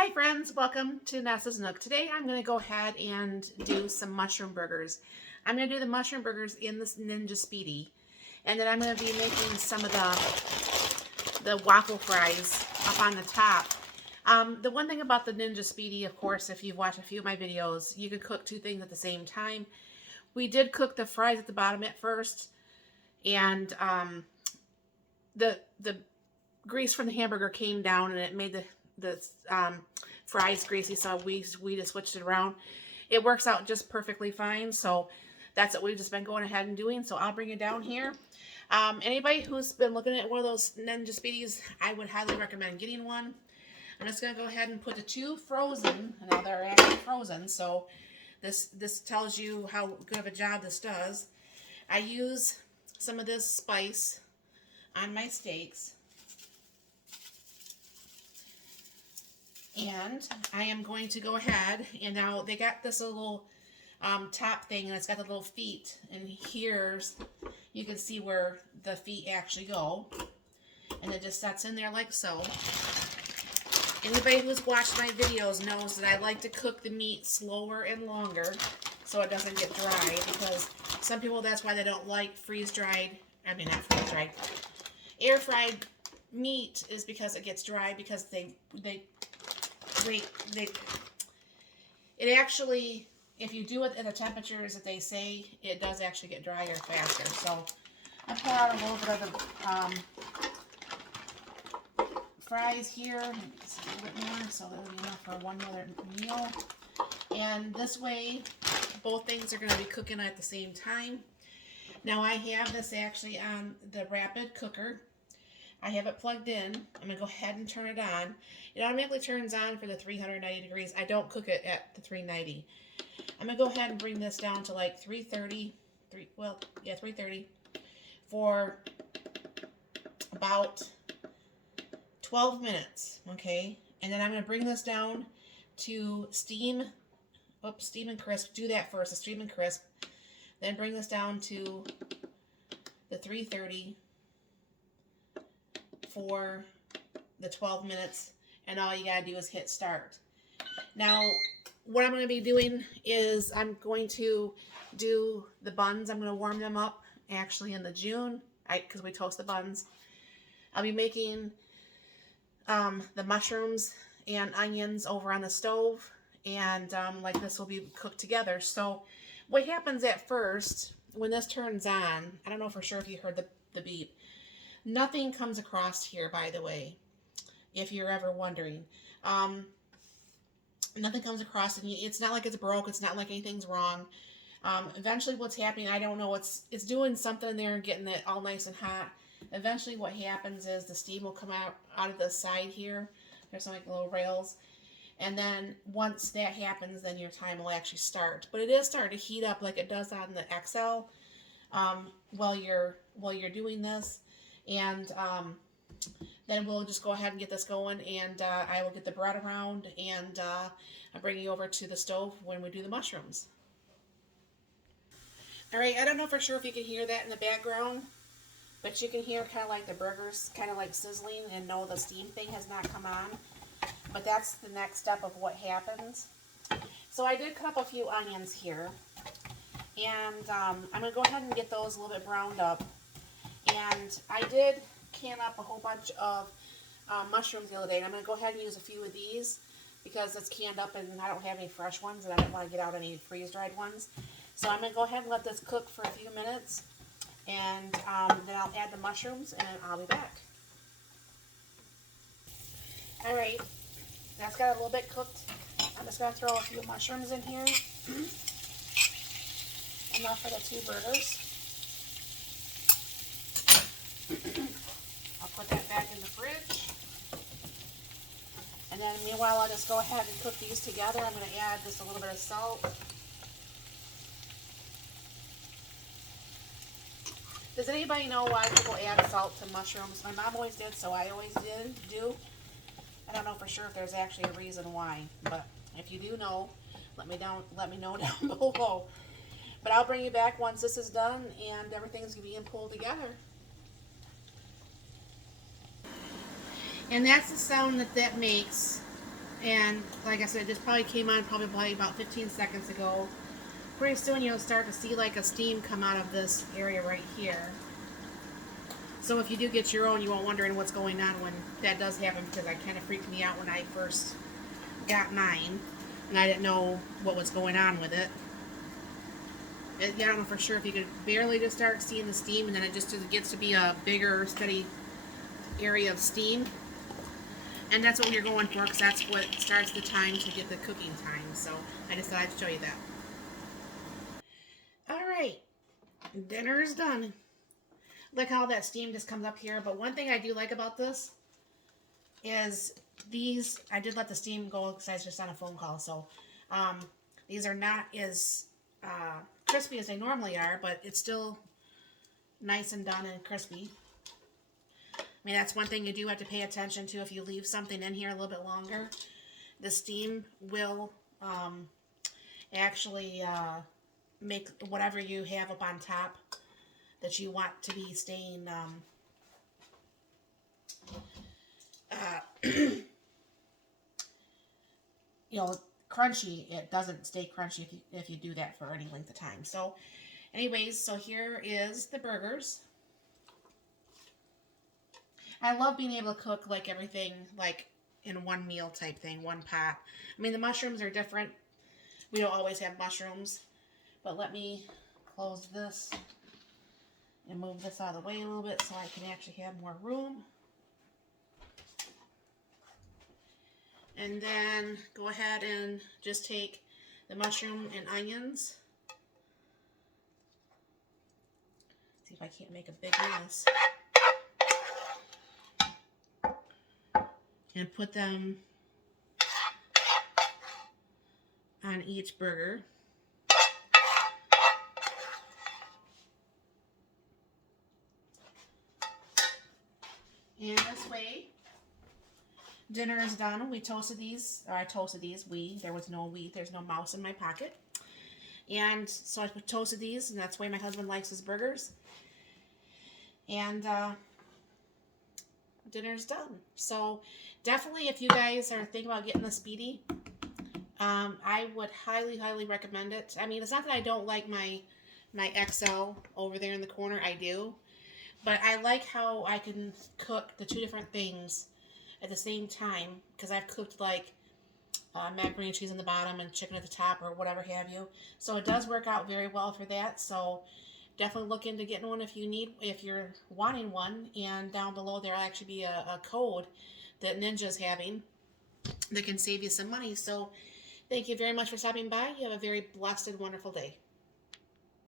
Hi friends, welcome to Nessa's Nook. Today I'm going to go ahead and do some mushroom burgers. I'm going to do the mushroom burgers in this Ninja Speedi. And then I'm going to be making some of the waffle fries up on the top. The one thing about the Ninja Speedi, of course, if you've watched a few of my videos, you can cook two things at the same time. We did cook the fries at the bottom at first. And the grease from the hamburger came down and it made the fries greasy, so we just switched it around. It works out just perfectly fine, so that's what we've just been going ahead and doing. So I'll bring it down here. Anybody who's been looking at one of those Ninja Speedies, I would highly recommend getting one. I'm just going to go ahead and put the two frozen. Now they're actually frozen, so this tells you how good of a job this does. I use some of this spice on my steaks. And I am going to go ahead, and now they got this little top thing, and it's got the little feet, and here's, you can see where the feet actually go, and it just sets in there like so. Anybody who's watched my videos knows that I like to cook the meat slower and longer so it doesn't get dry, because some people, that's why they don't like freeze-dried, I mean not freeze-dried, air-fried meat, is because it gets dry, because it actually, if you do it at the temperatures that they say, it does actually get drier faster. So I pour out a little bit of the fries here, just a little bit more, so that'll be enough for one other meal. And this way, both things are going to be cooking at the same time. Now I have this actually on the rapid cooker. I have it plugged in. I'm going to go ahead and turn it on. It automatically turns on for the 390 degrees. I don't cook it at the 390. I'm going to go ahead and bring this down to like 330, 330 for about 12 minutes, okay? And then I'm going to bring this down to steam and crisp. Do that first, the steam and crisp. Then bring this down to the 330 for the 12 minutes, and all you gotta do is hit start. Now what I'm going to be doing is I'm going to do the buns. I'm going to warm them up actually in the June, because we toast the buns. I'll be making the mushrooms and onions over on the stove, and like this will be cooked together. So what happens at first when this turns on, I don't know for sure if you heard the beep. Nothing comes across here, by the way, if you're ever wondering. Nothing comes across, and it's not like it's broke. It's not like anything's wrong. Eventually what's happening, I don't know, it's doing something there and getting it all nice and hot. Eventually what happens is the steam will come out of the side here. There's some like little rails. And then once that happens, then your time will actually start. But it is starting to heat up like it does on the XL while you're doing this. And then we'll just go ahead and get this going, and I will get the bread around, and I'm bringing over to the stove when we do the mushrooms. Alright, I don't know for sure if you can hear that in the background, but you can hear kind of like the burgers kind of like sizzling, and no, the steam thing has not come on. But that's the next step of what happens. So I did cut up a few onions here, and I'm going to go ahead and get those a little bit browned up. And I did can up a whole bunch of mushrooms the other day, and I'm going to go ahead and use a few of these because it's canned up and I don't have any fresh ones, and I don't want to get out any freeze-dried ones. So I'm going to go ahead and let this cook for a few minutes, and then I'll add the mushrooms, and I'll be back. Alright, that's got a little bit cooked. I'm just going to throw a few mushrooms in here. Enough for the two burgers. I'll put that back in the fridge. And then meanwhile, I'll just go ahead and cook these together. I'm going to add just a little bit of salt. Does anybody know why people add salt to mushrooms? My mom always did, so I always do. I don't know for sure if there's actually a reason why, but if you do know, let me know down below. But I'll bring you back once this is done and everything's being pulled together. And that's the sound that makes And like I said, this probably came on probably about 15 seconds ago. Pretty soon you'll start to see like a steam come out of this area right here. So if you do get your own, you won't wondering what's going on when that does happen, because that kind of freaked me out when I first got mine and I didn't know what was going on with it. I don't know for sure if you could barely just start seeing the steam and then it just gets to be a bigger, steady area of steam. And that's what you're going for, because that's what starts the time to get the cooking time. So I just thought I'd show you that. Alright, dinner's done. Look how that steam just comes up here. But one thing I do like about this is these, I did let the steam go because I was just on a phone call. So these are not as crispy as they normally are, but it's still nice and done and crispy. I mean, that's one thing you do have to pay attention to. If you leave something in here a little bit longer, the steam will actually make whatever you have up on top that you want to be staying you know, crunchy. It doesn't stay crunchy if you do that for any length of time. So anyways, so here is the burgers. I love being able to cook like everything like in one meal type thing, one pot. I mean, the mushrooms are different. We don't always have mushrooms. But let me close this and move this out of the way a little bit so I can actually have more room. And then go ahead and just take the mushroom and onions. See if I can't make a big mess. And put them on each burger. And this way, dinner is done. We toasted these, or I toasted these. There was no there's no mouse in my pocket. And so I toasted these, and that's the way my husband likes his burgers. And dinner's done. So definitely, if you guys are thinking about getting the Speedi, I would highly recommend it. I mean, it's not that I don't like my XL over there in the corner. I do. But I like how I can cook the two different things at the same time, because I've cooked like macaroni and cheese on the bottom and chicken at the top or whatever have you. So it does work out very well for that. So definitely look into getting one if you're wanting one. And down below there will actually be a code that Ninja's having that can save you some money. So thank you very much for stopping by. You have a very blessed and wonderful day.